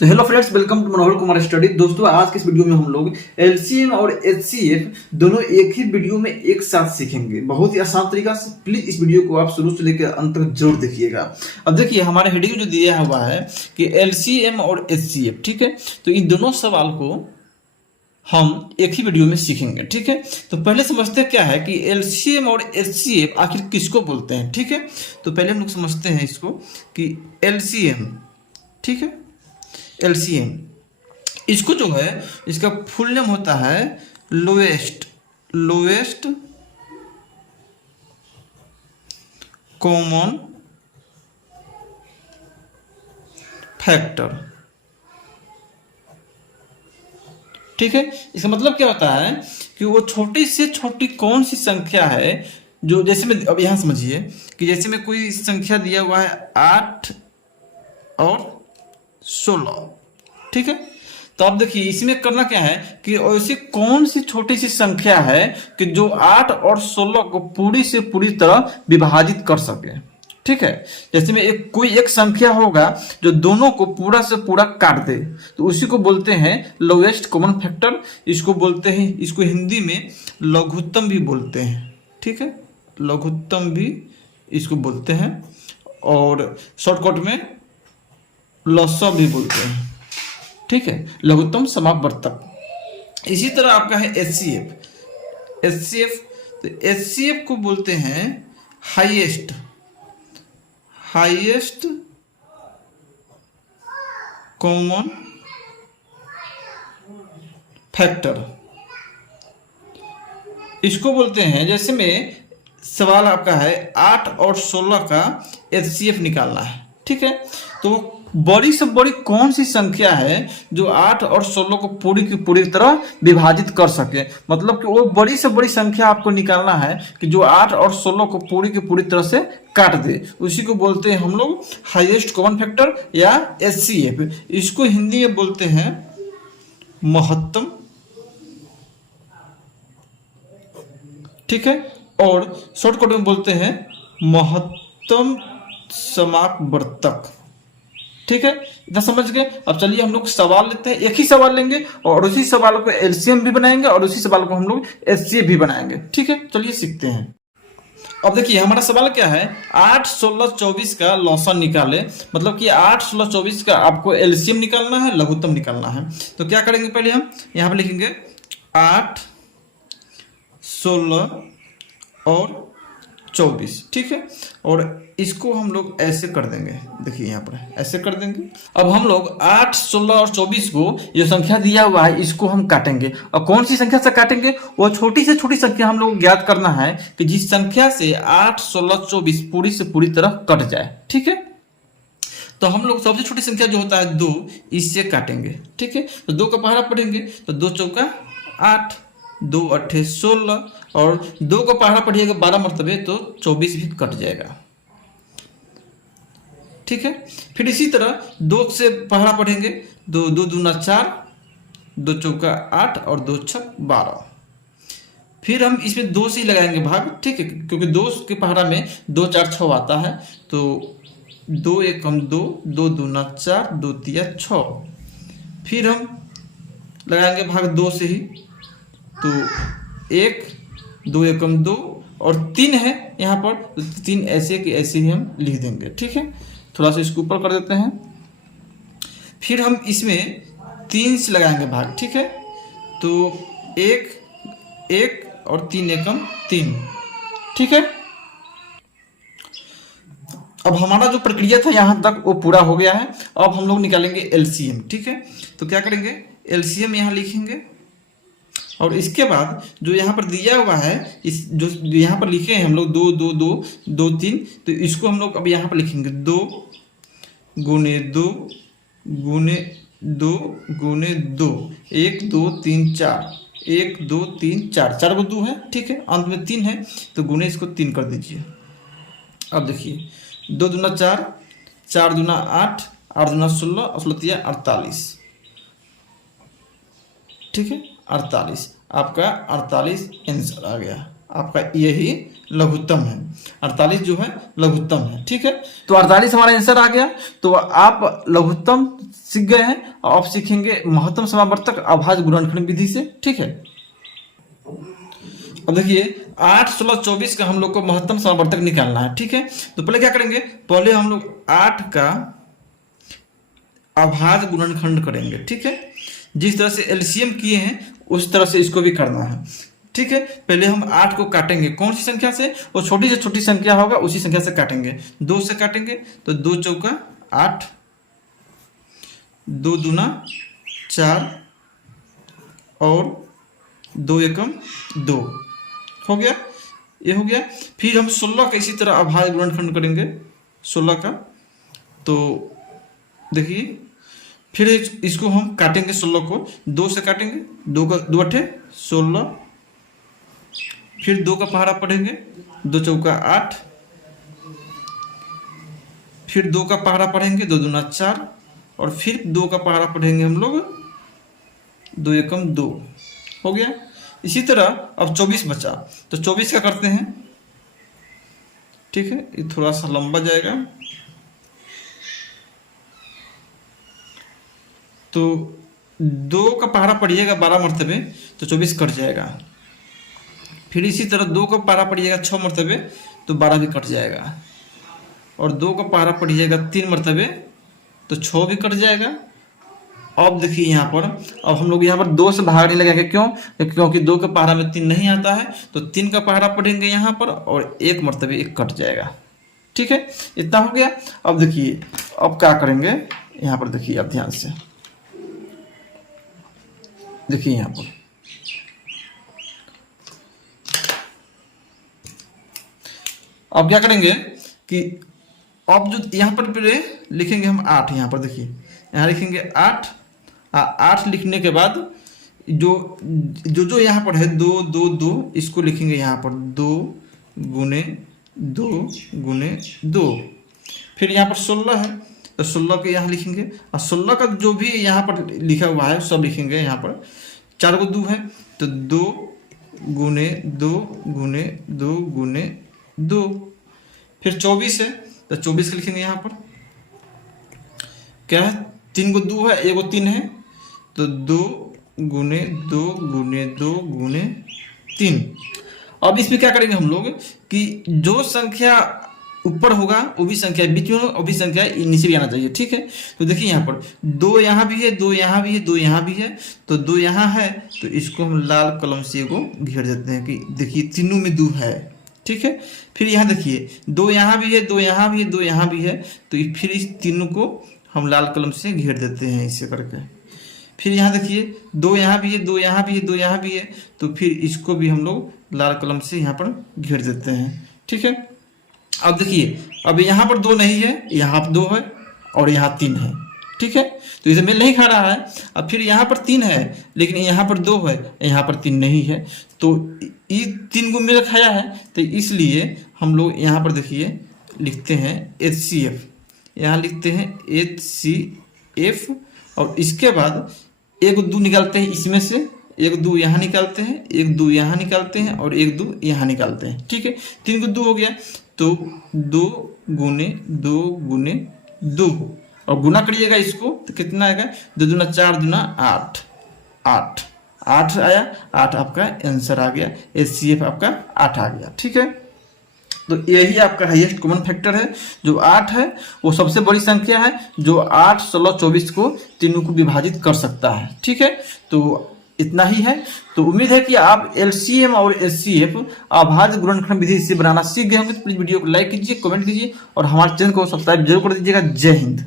तो hello friends, welcome to Manohar Kumar study. दोस्तों, आज के इस वीडियो में हम लोग एलसीएम और एचसीएफ दोनों एक ही वीडियो में एक साथ सीखेंगे, बहुत ही आसान तरीका से। प्लीज इस वीडियो को आप शुरू से लेकर अंत तक जरूर देखिएगा। अब देखिए, हमारे हेडिंग जो दिया हुआ है कि एलसीएम और एचसीएफ, ठीक है। तो इन दोनों सवाल को हम एक ही वीडियो में सीखेंगे, ठीक है। तो पहले समझते हैं क्या है कि एलसीएम और एचसीएफ आखिर किसको बोलते हैं, ठीक है। तो पहले हम लोग समझते हैं इसको कि एलसीएम, ठीक है। एलसीएम इसको जो है, इसका फुल नेम होता है लोएस्ट कॉमन फैक्टर, ठीक है। इसका मतलब क्या होता है कि वो छोटी से छोटी कौन सी संख्या है जो, जैसे में अब यहां समझिए कि जैसे में कोई संख्या दिया हुआ है 8 और 16, ठीक है। तो अब देखिए, इसमें करना क्या है कि ऐसी कौन सी छोटी सी संख्या है कि जो 8 और 16 को पूरी से पूरी तरह विभाजित कर सके, ठीक है। जैसे में कोई एक संख्या होगा जो दोनों को पूरा से पूरा काट दे, तो उसी को बोलते हैं लोएस्ट कॉमन फैक्टर। इसको बोलते हैं, इसको हिंदी में लघुत्तम भी बोलते हैं, ठीक है। लघुत्तम भी इसको बोलते हैं, और शॉर्टकट में लसा भी बोलते हैं, ठीक है। लघुत्तम समापवर्तक। इसी तरह आपका है एचसीएफ। तो एचसीएफ को बोलते हैं हाईएस्ट कॉमन फैक्टर। इसको बोलते हैं, जैसे में सवाल आपका है 8 और 16 का एचसीएफ निकालना है, ठीक है। तो बड़ी से बड़ी कौन सी संख्या है जो 8 और 16 को पूरी की पूरी तरह विभाजित कर सके, मतलब कि वो बड़ी से बड़ी संख्या आपको निकालना है कि जो 8 और 16 को पूरी की पूरी तरह से काट दे। उसी को बोलते हैं हम लोग हाईएस्ट कॉमन फैक्टर या एचसीएफ। इसको हिंदी में बोलते हैं महत्तम, ठीक है, और शॉर्टकट में बोलते हैं महत्तम समापवर्तक, ठीक है। इतना समझ गए। अब चलिए हम लोग सवाल लेते हैं, एक ही सवाल लेंगे और उसी सवाल को एलसीएम भी बनाएंगे और उसी सवाल को हम लोग एचसीएफ भी बनाएंगे, ठीक है। चलिए सीखते हैं। अब देखिए, हमारा सवाल क्या है, 8, 16, 24 का लॉसन निकाले, मतलब कि 8, 16, 24 का आपको एलसीएम निकालना है, लघुत्तम निकालना है। तो क्या करेंगे, पहले हम यहाँ पे लिखेंगे 8, 16 और 24, ठीक है। और इसको हम लोग ऐसे कर देंगे, देखिए यहाँ पर ऐसे कर देंगे। अब हम लोग 8, 16 और 24 को, जो संख्या दिया हुआ है, इसको हम काटेंगे। और कौन सी संख्या से काटेंगे, वो छोटी से छोटी संख्या हम लोग ज्ञात करना है कि जिस संख्या से 8, 16, 24 पूरी से पूरी तरह कट जाए, ठीक है। तो हम लोग सबसे छोटी संख्या जो होता है 2, इससे काटेंगे, ठीक है। तो 2 का पहाड़ा पढ़ेंगे तो 2 चौका 8, 2 अट्ठे 16, और 2 का पहाड़ा पढ़िएगा 12 मरतबे तो 24 भी कट जाएगा, ठीक है। फिर इसी तरह 2 से पहाड़ा पढ़ेंगे, 2 दूना 4, 2 चौका 8 और 2 छक 12। फिर हम इसमें 2 से ही लगाएंगे भाग, ठीक है, क्योंकि 2 के पहाड़ा में 2, 4, 6 आता है। तो 2 एकम 2, 2 दूना 4, 2 तिया 6। फिर हम लगाएंगे भाग 2 से ही, तो 1, 2 एकम 2 और 3 है यहाँ पर, तो 3 ऐसे कि ऐसे ही हम लिख देंगे, ठीक है। थोड़ा सा इसको ऊपर कर देते हैं। फिर हम इसमें 3 से लगाएंगे भाग, ठीक है। तो 1 और 3 एकम 3, ठीक है। अब हमारा जो प्रक्रिया था यहाँ तक वो पूरा हो गया है। अब हम लोग निकालेंगे एलसीएम, ठीक है। तो क्या करेंगे, एलसीएम यहाँ लिखेंगे, और इसके बाद जो यहाँ पर दिया हुआ है, इस जो यहाँ पर लिखे हैं हम लोग 2, 2, 2, 2, 3, तो इसको हम लोग अब यहाँ पर लिखेंगे 2 गुने 2 गुने 2 गुने 2, 1, 2, 3, 4, 1, 2, 3, 4, 4 को 2 है, ठीक है। अंत में 3 है तो गुने इसको 3 कर दीजिए। अब देखिए 2 दूना 4, 4 दूना 8, 8 दूना 16 और 16 48, ठीक है। 48 आपका 48 आंसर आ गया। आपका यही लघुत्तम है, 48 जो है लघुत्तम है। ठीक है, तो 48 हमारा आंसर आ गया। तो आप लघुत्तम सीख गए हैं, और आप सीखेंगे महत्तम समावर्तक अभाज्य गुणनखंड विधि से। ठीक है, अब देखिए 8, 16, 24 का हम लोग को महत्तम समावर्तक निकालना है। ठीक है, तो पहले क्या करेंगे, पहले हम लोग 8 का अभाज्य गुणनखंड करेंगे। ठीक है, जिस तरह से एलसीएम किए हैं उस तरह से इसको भी करना है। ठीक है, पहले हम 8 को काटेंगे, कौन सी संख्या से, वो छोटी से छोटी संख्या होगा उसी संख्या से काटेंगे। 2 से काटेंगे तो 2 चौका 8, 2 दूना 4 और 2 एकम 2 हो गया, ये हो गया। फिर हम 16 का इसी तरह अभाज्य गुणनखंड करेंगे 16 का। तो देखिए फिर इसको हम काटेंगे, 16 को 2 से काटेंगे, 2 का 2 अठे 16, फिर 2 का पहाड़ा पढ़ेंगे, 2 चौका 8, फिर 2 का पहाड़ा पढ़ेंगे, 2 दूना 4 और फिर 2 का पहाड़ा पढ़ेंगे हम लोग, 2 एकम 2 हो गया। इसी तरह अब 24 बचा, तो 24 का करते हैं। ठीक है, ये थोड़ा सा लंबा जाएगा, तो 2 का पहाड़ा पढ़िएगा 12 मरतबे तो 24 कट जाएगा। फिर इसी तरह 2 का पहाड़ा पढ़िएगा 6 मरतबे तो 12 भी कट जाएगा, और 2 का पहाड़ा पढ़िएगा 3 मरतबे तो 6 भी कट जाएगा। अब देखिए यहाँ पर, अब हम लोग यहाँ पर 2 से भाग नहीं लगाएंगे, क्यों, क्योंकि 2 का पहाड़ा में 3 नहीं आता है, तो 3 का पहाड़ा पढ़ेंगे यहाँ पर और 1 मरतबे 1 कट जाएगा। ठीक है, इतना हो गया। अब देखिए अब क्या करेंगे, यहाँ पर देखिए आप ध्यान से देखिए, यहाँ पर अब क्या करेंगे कि अब जो यहाँ पर लिखेंगे हम 8, यहाँ पर देखिए यहाँ लिखेंगे 8, 8 लिखने के बाद जो यहाँ पर है 2 2 2 इसको लिखेंगे यहाँ पर 2 गुने 2 गुने 2। फिर यहाँ पर 16 है तो 16 के यहाँ लिखेंगे, और 16 का जो भी यहाँ पर लिखा हुआ है सब लिखेंगे। यहाँ पर 4 को 2 है तो 2 गुने 2 गुने 2 गुने 2। फिर 24 है तो 24 लिखेंगे यहाँ पर, क्या है 3 को 2 है, 1 को 3 है तो 2 गुने 2 गुने 2 गुने 3। अब इसमें क्या करेंगे हम लोग कि जो संख्या ऊपर होगा वो भी संख्या बीच में होगा, वो भी संख्या नीचे भी आना चाहिए। ठीक है, तो देखिए यहाँ पर 2 यहाँ भी है, 2 यहाँ भी है, 2 यहाँ भी है, तो 2 यहाँ है तो इसको हम लाल कलम से को घेर देते हैं कि देखिए तीनों में 2 है। ठीक है, फिर यहाँ देखिए 2 यहाँ भी है, 2 यहाँ भी है, 2 यहाँ भी है, तो फिर इस तीनों को हम लाल कलम से घेर देते हैं इसे करके। फिर यहाँ देखिए 2 यहाँ भी है, 2 यहाँ भी है, 2 यहाँ भी है, तो फिर इसको भी हम लोग लाल कलम से यहाँ पर घेर देते हैं। ठीक है, अब देखिए अब यहाँ पर 2 नहीं है, यहाँ पर 2 है और यहाँ 3 है। ठीक है, तो इसे मेल नहीं खा रहा है। अब फिर यहाँ पर 3 है लेकिन यहाँ पर 2 है, यहाँ पर 3 नहीं है, तो ये 3 को मेल खाया है, तो इसलिए हम लोग यहाँ पर देखिए लिखते हैं HCF, यहाँ लिखते हैं HCF, और इसके बाद 1 2 निकालते हैं इसमें से, 1 2 यहाँ निकालते हैं, 1 2 यहाँ निकालते हैं और 1 2 यहाँ निकालते हैं। ठीक है, 3 को 2 हो गया तो 2 गुने 2 गुने 2, और गुना करिएगा इसको तो कितना आएगा, 2 दूना 4 दूना 8, 8 8 आया, 8 आपका आंसर आ गया, HCF आपका 8 आ गया। ठीक है, तो यही आपका हाईएस्ट कॉमन फैक्टर है। जो 8 है वो सबसे बड़ी संख्या है जो 8, 16, 24 को तीनों को विभाजित कर सकता है। ठीक है, तो इतना ही है। तो उम्मीद है कि आप LCM और HCF अभाज्य गुणनखंड विधि से बनाना सीख गए होंगे। तो प्लीज वीडियो को लाइक कीजिए, कमेंट कीजिए और हमारे चैनल को सब्सक्राइब जरूर कर दीजिएगा। जय हिंद।